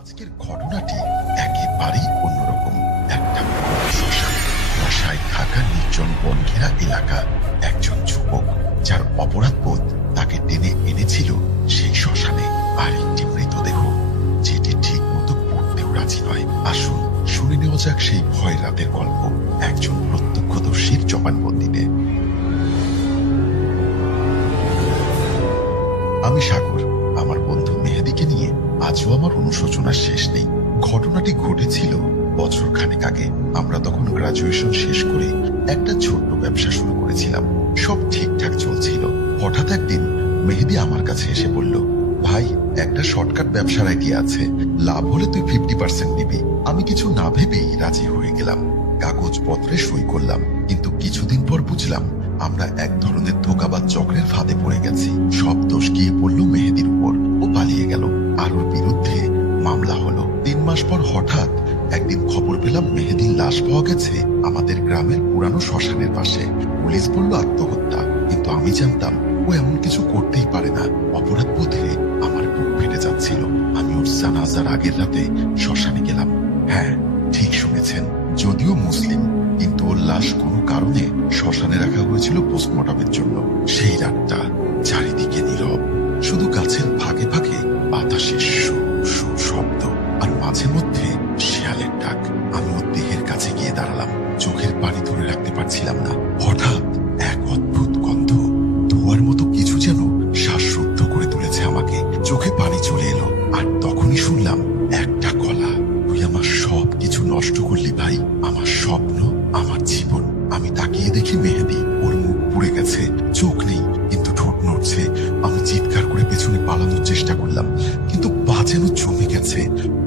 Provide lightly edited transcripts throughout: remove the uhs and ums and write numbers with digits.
আজকের ঘটনাটি একেবারেই অন্যরকম। একটা শ্মশান, কুয়াশায় ঢাকা নির্জন বন ঘেরা এলাকা। একজন যুবক যার অপরাধবোধ তাকে টেনে এনেছিল সেই শ্মশানে, আর একটি মৃতদেহ যেটি ঠিক মতো পড়তেও রাজি নয়। আসুন শুনে নেওয়া যাক সেই ভয় রাতের গল্প একজন প্রত্যক্ষদর্শীর জবানবন্দিতে। আমি সাগর, আমার বন্ধু মেহেদীকে নিয়ে আজও আমার অনুশোচনার শেষ নেই। ঘটনাটি ঘটেছিল বছর খানেক আগে। আমরা তখন গ্রাজুয়েশন শেষ করে একটা ছোট্ট ব্যবসা শুরু করেছিলাম। সব ঠিকঠাক চলছিল। হঠাৎ একদিন মেহেদী আমার কাছে এসে বলল, ভাই, একটা শর্টকাট ব্যবসার আইডিয়া আছে, লাভ হলে তুই 50% নিবি। আমি কিছু না ভেবেই রাজি হয়ে গেলাম। কাগজপত্রে সই করলাম, কিন্তু কিছুদিন পর বুঝলাম আমরা এক ধরনের ধোঁকাবাজ চক্রের ফাঁদে পড়ে গেছি। সব দোষ গিয়ে পড়লো মেহেদীর উপর। ও পালিয়ে গেল, আর ওর বিরুদ্ধে মামলা হলো। 3 মাস পর হঠাৎ একদিন খবর পেলাম মেহেদীর লাশ পাওয়া গেছে আমাদের গ্রামের পুরানো শ্মশানের পাশে। পুলিশ বলল আত্মহত্যা, কিন্তু আমি জানতাম ও এমন কিছু করতেই পারে না। অপরাধ বোধে আমার বুক ফেটে যাচ্ছিল। আমি ওর জানাজার আগের রাতে শ্মশানে গেলাম। হ্যাঁ, ঠিক শুনেছেন, যদিও মুসলিম, কিন্তু ওর লাশ কোনো কারণে শ্মশানে রাখা হয়েছিল পোস্টমর্টমের জন্য। সেই রাতটা চারিদিকে নীরব, শুধু গাছের ফাঁকে ফাঁকে বাতাসের শু শু শব্দ, আর মাঝে মধ্যে শিয়ালের ডাক। আমি ওর দেহের কাছে গিয়ে দাঁড়ালাম, চোখের পানি ধরে রাখতে পারছিলাম না। হঠাৎ এক অদ্ভুত গন্ধ, ধোঁয়ার মতো কিছু যেন শ্বাসরুদ্ধ করে তুলেছে আমাকে। চোখে পানি চলে এলো, আর তখনই শুনলাম একটা গলা, তুই আমার সব কিছু নষ্ট করলি ভাই, আমার স্বপ্ন, আমার জীবন। আমি তাকিয়ে দেখি মেহেদী, ওর মুখ পুড়ে গেছে, চোখ নেই, কিন্তু ঠোঁট নড়ছে। আমি চিৎকার করে পেছনে পালানোর চেষ্টা করলাম, কিন্তু পা যেন জমে গেছে।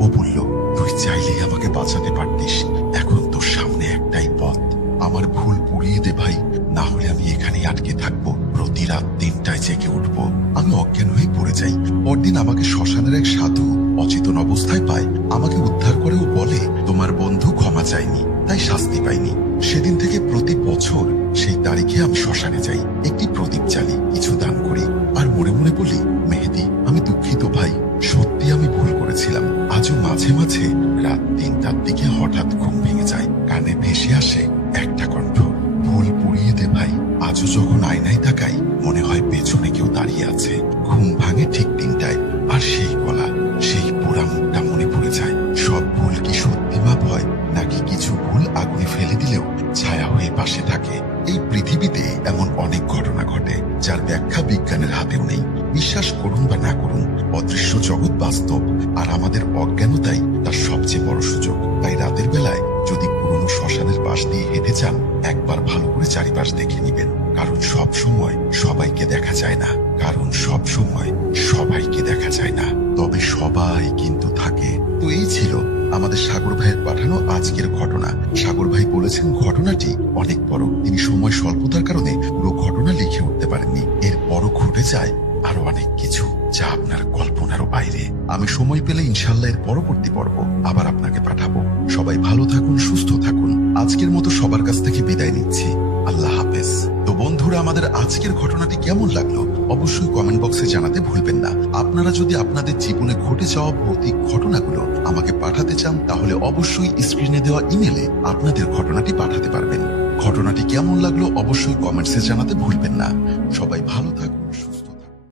ও বলল, তুই চাইলেই আমাকে বাঁচাতে পারতিস, এখন তোর সামনে একটাই পথ, আমার ভুল পুড়িয়ে দে ভাই, না হলে আমি এখানেই আটকে থাকবো। প্রতি রাত 3টায় জেগে উঠবো। আমি অজ্ঞান হয়ে পড়ে যাই। পরদিন আমাকে শ্মশানের এক সাধু অচেতন অবস্থায় পায়, আমাকে উদ্ধার করে ও বলে, তোমার বন্ধু ক্ষমা চায়নি, তাই শাস্তি পাইনি। সেদিন থেকে প্রতি বছর সেই তারিখে আমি শ্মশানে যাই, একটি প্রদীপ জ্বালি, কিছু দান করি, আর মনে মনে বলি, মেহেদী, আমি দুঃখিত ভাই, সত্যি আমি ভুল করেছিলাম। আজও মাঝে মাঝে রাত 3টার দিকে হঠাৎ ঘুম ভেঙে যায়, কানে ভেসে আসে একটা কণ্ঠ, ভুল পুড়িয়ে দে ভাই। আজও যখন আয়নায় তাকাই, মনে হয় পেছনে কেউ দাঁড়িয়ে আছে। ঘুম ভাঙে ঠিক 3টায়, আর সেই গলা, সেই পোড়া মুখটা মনে পড়ে যায়। সব ভুল কি সত্যি মাপ হয়, নাকি কিছু ভুল আগুনে ফেলে দিলেও ছায়া হয়ে পাশে থাকে? এই পৃথিবীতে এমন অনেক ঘটনা ঘটে যার ব্যাখ্যা বিজ্ঞানের হাতেও নেই। বিশ্বাস করুন বা না করুন, অদৃশ্য জগৎ বাস্তব, আর আমাদের অজ্ঞানতাই তার সবচেয়ে বড় সুযোগ। তাই রাতের বেলায় যদি পুরনো শ্মশানের পাশ দিয়ে হেঁটে যান, একবার ভালো করে চারিপাশ দেখে নিবেন, কারণ সব সময় সবাইকে দেখা যায় না, কারণ সব সময় সবাইকে দেখা যায় না, তবে সবাই কিন্তু থাকে। তো এই ছিল আমাদের সাগর ভাইয়ের পাঠানো আজকের ঘটনা। সাগর ভাই বলেছেন ঘটনাটি অনেক বড়, তিনি সময় স্বল্পতার কারণে পুরো ঘটনা লিখে উঠতে পারেননি। এরপরও ঘটে যায় আরো অনেক কিছু, যা আপনার কল্পনারও বাইরে। আমি সময় পেলে ইনশাল্লাহ এর পরবর্তী পর্ব আবার আপনাকে পাঠাবো। সবাই ভালো থাকুন, সুস্থ থাকুন। আজকের মতো সবার কাছ থেকে বিদায় নিচ্ছি। আল্লাহ হাফেজ। তো বন্ধুরা, আমাদের আজকের ঘটনাটি কেমন লাগলো অবশ্যই কমেন্ট বক্সে জানাতে ভুলবেন না। আপনারা যদি আপনাদের জীবনে ঘটে যাওয়া ভৌতিক ঘটনাগুলো আমাকে পাঠাতে চান, তাহলে অবশ্যই স্ক্রিনে দেওয়া ইমেলে আপনাদের ঘটনাটি পাঠাতে পারবেন। ঘটনাটি কেমন লাগলো অবশ্যই কমেন্টসে জানাতে ভুলবেন না। সবাই ভালো থাকুন।